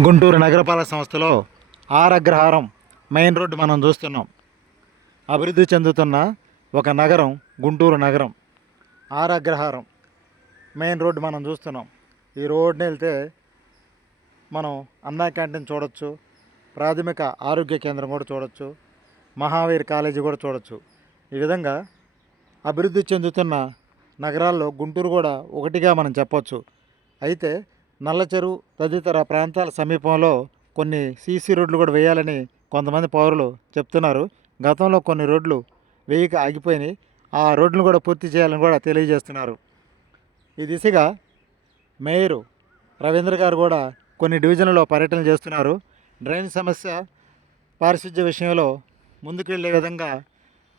గుంటూరు నగరపాలక సంస్థలో are Agraharam main road మనం చూస్తున్నాం. అభివృద్ధి చెందుతున్న ఒక నగరం గుంటూరు నగరం. ఆర్ అగ్రహారం మెయిన్ రోడ్డు మనం చూస్తున్నాం. ఈ రోడ్డుని వెళ్తే మనం అన్నా క్యాంటీన్ చూడొచ్చు ప్రాథమిక ఆరోగ్య కేంద్రం కూడా చూడొచ్చు మహావీర్ కాలేజీ కూడా చూడొచ్చు. ఈ విధంగా అభివృద్ధి చెందుతున్న నగరాల్లో గుంటూరు కూడా ఒకటిగా మనం చెప్పొచ్చు. అయితే నల్లచెరువు తదితర ప్రాంతాల సమీపంలో కొన్ని సీసీ రోడ్లు కూడా వేయాలని కొంతమంది పౌరులు చెప్తున్నారు. గతంలో కొన్ని రోడ్లు వేయక ఆగిపోయినాయి. ఆ రోడ్లను కూడా పూర్తి చేయాలని కూడా తెలియజేస్తున్నారు. ఈ దిశగా మేయరు రవీంద్ర గారు కూడా కొన్ని డివిజన్లలో పర్యటన చేస్తున్నారు. డ్రైన్ సమస్య పారిశుధ్య విషయంలో ముందుకెళ్ళే విధంగా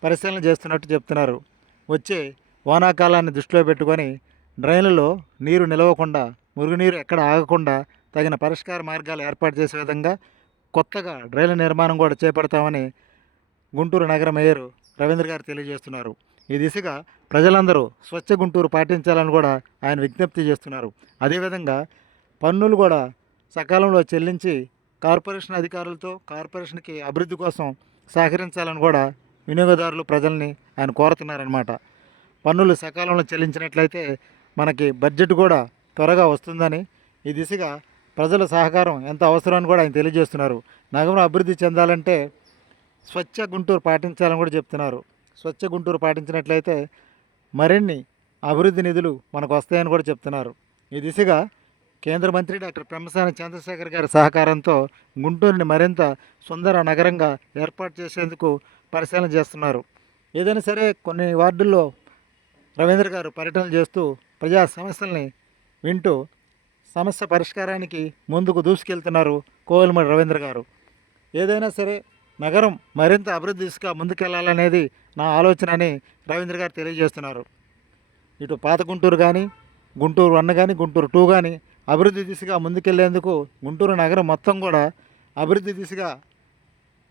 పరిశీలన చేస్తున్నట్టు చెప్తున్నారు. వచ్చే వానాకాలాన్ని దృష్టిలో పెట్టుకొని డ్రైన్లలో నీరు నిలవకుండా మురుగునీరు ఎక్కడ ఆగకుండా తగిన పరిష్కార మార్గాలు ఏర్పాటు చేసే విధంగా కొత్తగా డ్రైన్ల నిర్మాణం కూడా చేపడతామని గుంటూరు నగర మేయర్ రవీంద్ర గారు తెలియజేస్తున్నారు. ఈ దిశగా ప్రజలందరూ స్వచ్ఛ గుంటూరు పాటించాలని కూడా ఆయన విజ్ఞప్తి చేస్తున్నారు. అదేవిధంగా పన్నులు కూడా సకాలంలో చెల్లించి కార్పొరేషన్ అధికారులతో కార్పొరేషన్కి అభివృద్ధి కోసం సహకరించాలని కూడా వినియోగదారులు ప్రజల్ని ఆయన కోరుతున్నారనమాట పన్నులు సకాలంలో చెల్లించినట్లయితే మనకి బడ్జెట్ కూడా త్వరగా వస్తుందని ఈ దిశగా ప్రజల సహకారం ఎంత అవసరమని కూడా ఆయన తెలియజేస్తున్నారు. నగరం అభివృద్ధి చెందాలంటే స్వచ్ఛ గుంటూరు పాటించాలని కూడా చెప్తున్నారు. స్వచ్ఛ గుంటూరు పాటించినట్లయితే మరిన్ని అభివృద్ధి నిధులు మనకు వస్తాయని కూడా చెప్తున్నారు. ఈ దిశగా కేంద్ర మంత్రి డాక్టర్ పెమ్మసాని చంద్రశేఖర్ గారి సహకారంతో గుంటూరుని మరింత సుందర నగరంగా ఏర్పాటు చేసేందుకు పరిశీలన చేస్తున్నారు. ఏదైనా సరే కొన్ని వార్డుల్లో రవీంద్ర గారు పర్యటనలు చేస్తూ ప్రజా సమస్యల్ని వింటూ సమస్య పరిష్కారానికి ముందుకు దూసుకెళ్తున్నారు కోవలమడి రవీంద్ర గారు. ఏదైనా సరే నగరం మరింత అభివృద్ధి దిశగా ముందుకెళ్ళాలనేది నా ఆలోచన అని రవీంద్ర గారు తెలియజేస్తున్నారు. ఇటు పాత గుంటూరు కానీ గుంటూరు వన్ కానీ గుంటూరు టూ కానీ అభివృద్ధి దిశగా ముందుకెళ్ళేందుకు గుంటూరు నగరం మొత్తం కూడా అభివృద్ధి దిశగా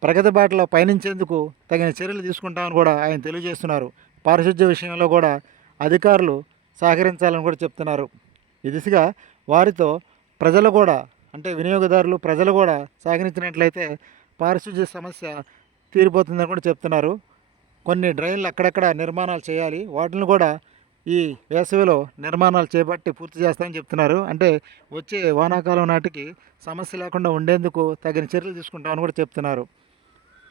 ప్రగతి బాటలో పయనించేందుకు తగిన చర్యలు తీసుకుంటామని కూడా ఆయన తెలియజేస్తున్నారు. పారిశుద్ధ్య విషయంలో కూడా అధికారులు సహకరించాలని కూడా చెప్తున్నారు. ఈ దిశగా వారితో ప్రజలు కూడా అంటే వినియోగదారులు ప్రజలు కూడా సహకరించినట్లయితే పారిశుద్ధ్య సమస్య తీరిపోతుందని కూడా చెప్తున్నారు. కొన్ని డ్రైన్లు అక్కడక్కడ నిర్మాణాలు చేయాలి. వాటిని కూడా ఈ వేసవిలో నిర్మాణాలు చేపట్టి పూర్తి చేస్తామని చెప్తున్నారు. అంటే వచ్చే వానాకాలం నాటికి సమస్య లేకుండా ఉండేందుకు తగిన చర్యలు తీసుకుంటామని కూడా చెప్తున్నారు.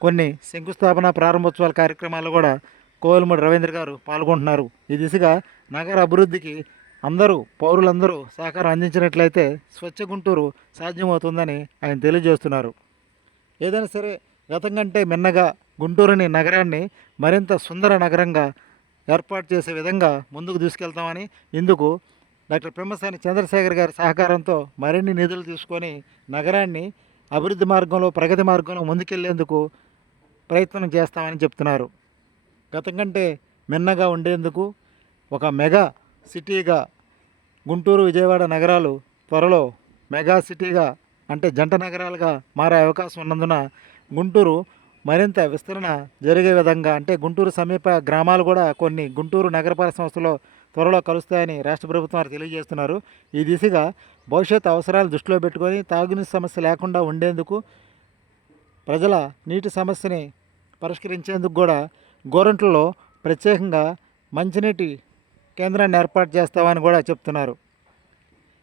కొన్ని శంకుస్థాపన ప్రారంభోత్సవాల కార్యక్రమాలు కూడా కోవలమూడి రవీంద్ర గారు పాల్గొంటున్నారు. ఈ దిశగా నగర అభివృద్ధికి అందరూ పౌరులందరూ సహకారం అందించినట్లయితే స్వచ్ఛ గుంటూరు సాధ్యమవుతుందని ఆయన తెలియజేస్తున్నారు. ఏదైనా సరే గతం కంటే మిన్నగా గుంటూరుని నగరాన్ని మరింత సుందర నగరంగా ఏర్పాటు చేసే విధంగా ముందుకు తీసుకెళ్తామని ఇందుకు డాక్టర్ పెమ్మసాని చంద్రశేఖర్ గారి సహకారంతో మరిన్ని నిధులు తీసుకొని నగరాన్ని అభివృద్ధి మార్గంలో ప్రగతి మార్గంలో ముందుకెళ్ళేందుకు ప్రయత్నం చేస్తామని చెప్తున్నారు. గతం కంటే మిన్నగా ఉండేందుకు ఒక మెగా సిటీగా గుంటూరు విజయవాడ నగరాలు త్వరలో మెగా సిటీగా అంటే జంట నగరాలుగా మారే అవకాశం ఉన్నందున గుంటూరు మరింత విస్తరణ జరిగే విధంగా అంటే గుంటూరు సమీప గ్రామాలు కూడా కొన్ని గుంటూరు నగరపాలక సంస్థలో త్వరలో కలుస్తాయని రాష్ట్ర ప్రభుత్వం వారు తెలియజేస్తున్నారు. ఈ దిశగా భవిష్యత్ అవసరాలు దృష్టిలో పెట్టుకొని తాగునీటి సమస్య లేకుండా ఉండేందుకు ప్రజల నీటి సమస్యని పరిష్కరించేందుకు కూడా గోరంట్లలో ప్రత్యేకంగా మంచినీటి కేంద్రాన్ని ఏర్పాటు చేస్తామని కూడా చెప్తున్నారు.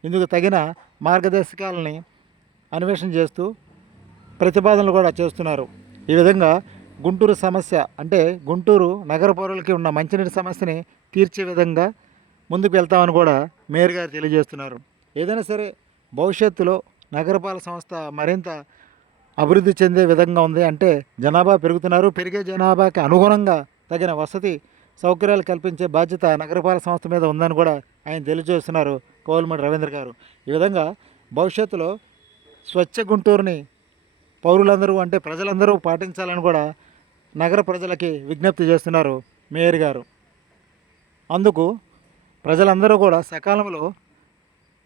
ఇందుకు తగిన మార్గదర్శకాలని అన్వేషణ చేస్తూ ప్రతిపాదనలు కూడా చేస్తున్నారు. ఈ విధంగా గుంటూరు సమస్య అంటే గుంటూరు నగర పౌరులకి ఉన్న మంచినీటి సమస్యని తీర్చే విధంగా ముందుకు వెళ్తామని కూడా మేయర్ గారు తెలియజేస్తున్నారు. ఏదైనా సరే భవిష్యత్తులో నగరపాలక సంస్థ మరింత అభివృద్ధి చెందే విధంగా ఉంది అంటే జనాభా పెరుగుతున్నారు. పెరిగే జనాభాకి అనుగుణంగా తగిన వసతి సౌకర్యాలు కల్పించే బాధ్యత నగరపాలక సంస్థ మీద ఉందని కూడా ఆయన తెలియజేస్తున్నారు కోవలమడి రవీంద్ర గారు. ఈ విధంగా భవిష్యత్తులో స్వచ్ఛ గుంటూరుని పౌరులందరూ అంటే ప్రజలందరూ పాటించాలని కూడా నగర ప్రజలకి విజ్ఞప్తి చేస్తున్నారు మేయర్ గారు. అందుకు ప్రజలందరూ కూడా సకాలంలో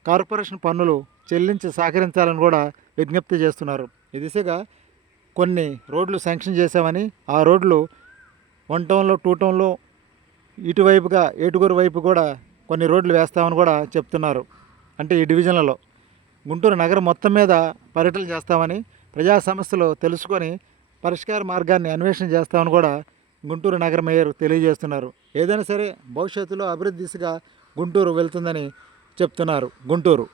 కార్పొరేషన్ పన్నులు చెల్లించి సహకరించాలని కూడా విజ్ఞప్తి చేస్తున్నారు. ఈ దిశగా కొన్ని రోడ్లు శాంక్షన్ చేశామని ఆ రోడ్లు వన్ టౌన్లో టూ టౌన్లో ఇటువైపుగా ఏటుగురు వైపు కూడా కొన్ని రోడ్లు వేస్తామని కూడా చెప్తున్నారు. అంటే ఈ డివిజన్లలో. గుంటూరు నగరం మొత్తం మీద పర్యటన చేస్తామని ప్రజా సమస్యలు తెలుసుకొని పరిష్కార మార్గాన్ని అన్వేషణ చేస్తామని కూడా గుంటూరు నగర మేయర్ తెలియజేస్తున్నారు. ఏదైనా సరే భవిష్యత్తులో అభివృద్ధి దిశగా గుంటూరు వెళ్తుందని చెప్తున్నారు గుంటూరు.